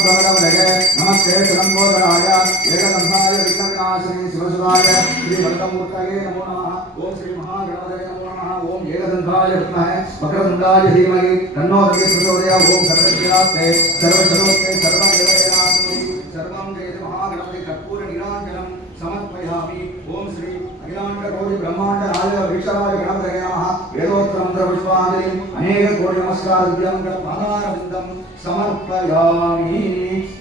महाप्रभरवदगे नमस्ते सुरम्बोधराय एकदम्भाय विघ्नविनाशिनी शिवसुधाय श्रीभरतमूर्तये नमो नमः। ओम श्री महागणपतये नमो नमः। ओम एकदम्भाय विद्महे। वक्रतुण्डाय धीमहि। तन्नो दधि प्रचोदयात् ओम सर्वज्ञाते सर्वशतोक्ते सर्वदेवयानास्मि सर्वं देव महागणपति। कर्पूर निराञ्जनं समर्पयामि। ओम श्री अखिलाण्ड कोटि ब्रह्माण्ड राज विश्वराज गणपतये नमः। వేదోత్తరంద్ర పుష్పాన్ని అనేక కోటి నమస్కారం పాదారవిందం సమర్పయామి.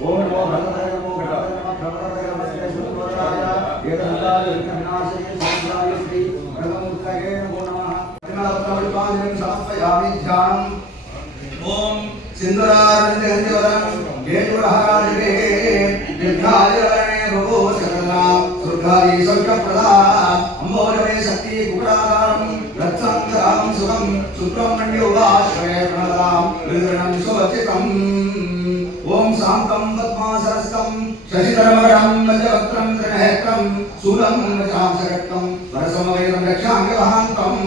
ఓ నమో భగవతే నమో భగవతే నమో. భగవతే నమస్తే సుందరాయ ఏకదంతాయ విఘ్నవినాశయ సంగ్రాయ శ్రీ భగవంతయే నమో నమః. వేదోత్తర సమర్పయామి ధ్యానం. శక్తి కుకటారం. அந்தராம் சுகம் சுப்பிரமணியோகாசிரய பிரணதாம் விவரணம் சுவச்சிதம் ஓம் சாந்தம் பத்மாசரஸ்தம் சசிதரமரம் நஜவக்ரம் திரநேத்ரம் சூலம் நஜாம்சரக்தம் வரசமவேதம் ரக்ஷாங்கவஹாந்தம்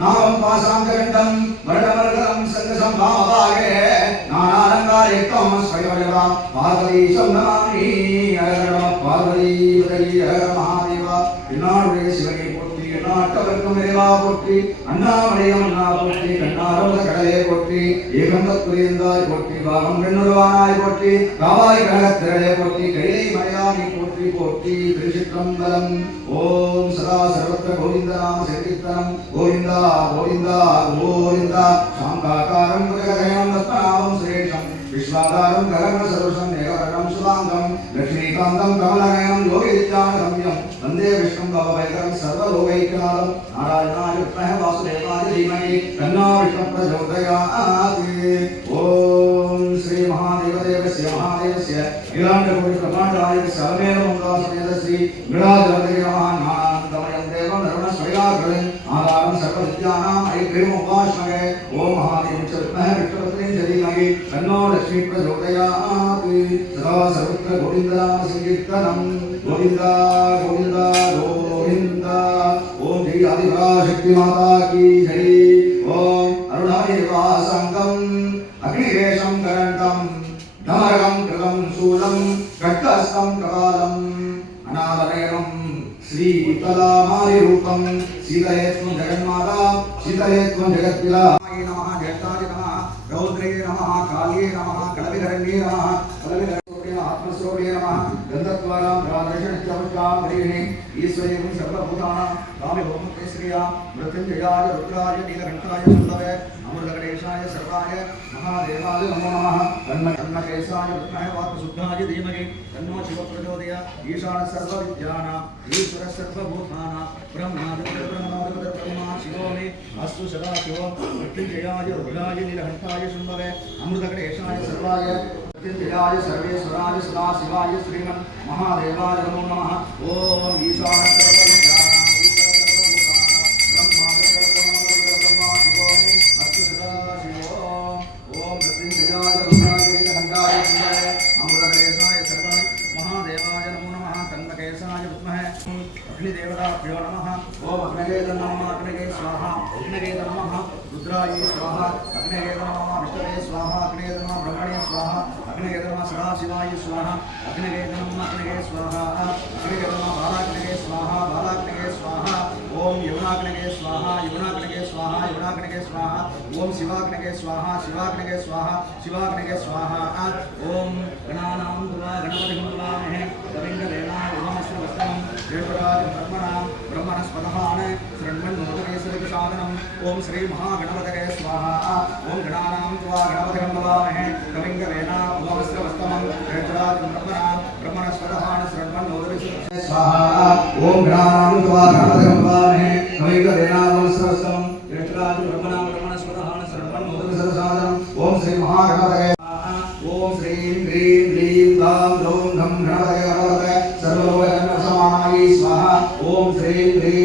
நாமம் பாசாங்கரண்டம் வருடமரகதம் சங்கசம்பாவாகே நானாலங்காரேக்கம் ஸ்வயோஜவா பார்வதி சம்நாமி அரகணம் பார்வதி உதவி அரக மகாதேவா என்னாருடைய சிவகே எண்ணாட்டவர்க்கும் நிறைவா போற்றி அண்ணாமலையம் அண்ணா போற்றி கண்ணாரமுத கடலே போற்றி ஏகந்த புரியந்தாய் போற்றி பாகம் பெண்ணுருவானாய் போற்றி காவாய் கழகத்திரளே போற்றி கைலை மலையாமி போற்றி போற்றி திருச்சிற்றம்பலம். ஓம் சதா சர்வத்திர கோவிந்தநாம சங்கீர்த்தனம் கோவிந்தா கோவிந்தா கோவிந்தா. சாங்காக்காரம் புரகதயம் ரத்னாவும் சிரேஷம் விஸ்வாதாரம் ககன சருஷம் ஏகரணம் சுதாங்கம் லட்சுமிகாந்தம் പ്രപഞ്ചത്തെ വിഷ്ണു കവൈകം സർവലോകൈകനാഥം നാരായണായ വിഷ്ണഹ വാസുദേവായ ധീമഹി തന്നോ വിഷ്ണു പ്രചോദയാത് ഓം ശ്രീ മഹാദേവദേവസ്യ മഹാദേവസ്യ നീലാണ്ടകോടി പ്രമാണ്ടായ സർവേല മംഗളാസമേത ശ്രീ ഗൃഹാദേവദേവാനാനന്ദമയം ദേവം നരുണ സ്വയാകൃതം ആധാരം സർവവിദ്യാനാം ഐക്യം ഉപാശ്മകേ ഓം മഹാദേവ വിഷ്ണഹ വിഷ്ണപത്രീം ധീമഹി തന്നോ ലക്ഷ്മി പ്രചോദയാത് സദാ സർവത്ര ഗോവിന്ദനാമ സങ്കീർത്തനം गोविंदा गोविंदा गोविंदा। ओम श्री राधिका शक्ति माता की जय। ओम अरुणादेवासंगम अग्निवेशम करंतम धारकम कृतम शूलम कट्टस्थम कपालम अनादरेणम श्री कलामारि रूपम सीतयत्व जगन्माता, सीतयत्व जगत्पिला नमः जगताय नमः, रौद्रे नमः काल्ये नमः कलविधरण्ये नमः कलविधर श्रिया मृत्युञ्जयाय रुद्राय नीलकण्ठाय सुन्दवे अमृतगणेशाय सर्वाय महादेवाय नमो नमः तन्म तन्मकेशाय विद्महे वात्मशुद्धाय धीमहि तन्नो शिव प्रचोदय ईशान सर्वविद्यानां ईश्वर सर्वभूतानां ब्रह्मादिपति ब्रह्मोदिपति ब्रह्मा शिवो मे अस्तु सदा शिवो मृत्युञ्जयाय रुद्राय नीलकण्ठाय सुन्दवे अमृतगणेशाय सर्वाय मृत्युञ्जयाय सर्वेश्वराय सदाशिवाय श्रीमन् महादेवाय नमो नमः ॐ ईशान सर्वविद्यानां నమో నమ ఓం అగ్నగే నమ అగ్నగే స్వాహ అగ్నగే నమ రుద్రాయ స్వాహ అగ్నగే నమ విష్ణవే స్వాహ అగ్నగే నమ బ్రహ్మణే స్వాహ అగ్నగే నమ సదాశివాయ స్వాహ అగ్నగే నమ అగ్నగే స్వాహ అగ్నగే నమ బాలాగ్నగే స్వాహ బాలాగ్నగే స్వాహ ఓం యమునాగ్నగే స్వాహ యమునాగ్నగే స్వాహ యమునాగ్నగే స్వాహ ఓం శివాగ్నగే స్వాహ శివాగ్నగే స్వాహ శివాగ్నగే స్వాహ ఓం గణానాం దువా గణపతి గుణామహే కవింగ వేణా ఉమామస్త్ర వస్త్రం జయ ప్రకాశం బ్రహ్మణా पदहान शृण्वन्नोदकेशविशालनम् ॐ श्रीमहागणपतये स्वाहा। ॐ गणानां त्वा गणपतिगं भवामहे कविङ्गवेनावस्त्रवस्तमं हेतुराजब्रह्मणा ब्रह्मणस्वदहान शृण्वन्नोदकेश स्वाहा। ॐ गणानां त्वा गणपतिगं भवामहे कविङ्गवेनावस्त्रवस्तमं हेतुराजब्रह्मणा ब्रह्मणस्वदहान शृण्वन्नोदकेशविशालनम् ॐ श्रीमहागणपतये ॐ श्रीं ह्रीं ह्रीं दां धौं धं गणपतये सर्वलोकसमायी स्वाहा। ॐ श्रीं ह्रीं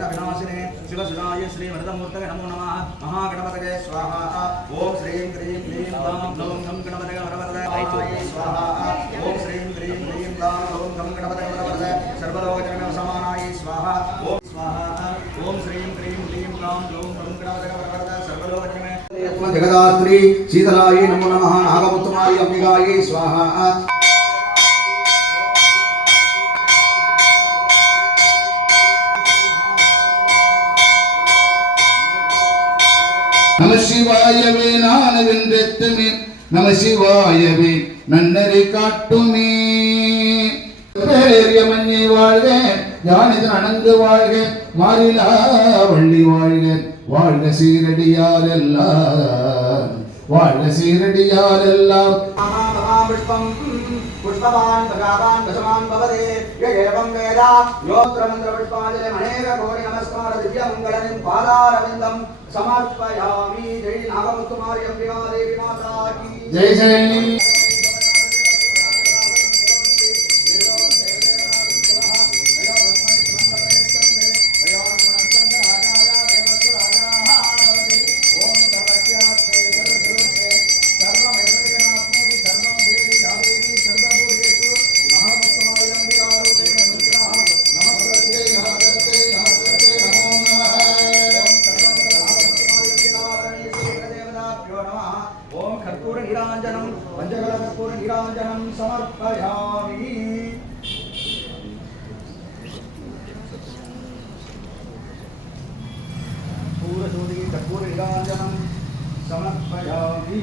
భक्त వినాశినే శివ సురాయ శ్రీ వరదమూర్తక నమో నమ మహాగణపతకే స్వాహ ఓం శ్రీం క్రీం క్లీం లాం గ్లౌం గం గణపతక వరవరదాయ స్వాహ ఓం శ్రీం క్రీం క్లీం లాం గ్లౌం గం గణపతక వరవరద సర్వలోకజన సమానాయ స్వాహ ఓం స్వాహ ఓం శ్రీం క్రీం క్లీం లాం గం గణపతక సర్వలోకజన జగదాత్రి శీతలాయ నమో నమ నాగముత్తమాయ అంబికాయ స్వాహ நம சிவாயவே நான் வென்றெத்துமே நம சிவாயவே நன்னரை காட்டுமே. பேரிய மஞ்சை வாழ்க யானிதன் அணங்கு வாழ்க மாறிலா வள்ளி வாழ்க. வாழ்க சீரடியார் எல்லாம் வாழ்க சீரடியார் எல்லாம் புஷ்பம் புஷ்பவான் பகாவான் பசுமான் பவதே. ஏவம் வேதா யோத்திர மந்திர புஷ்பாஞ்சலி அநேக கோடி நமஸ்கார பாதாரவிந்தம். समर्पयामि जय नागमुत्तमार्य देवी माता की। जय जय। समर्पयामि पूरसूर्यकपूरिकाञ्जनं समर्पयामि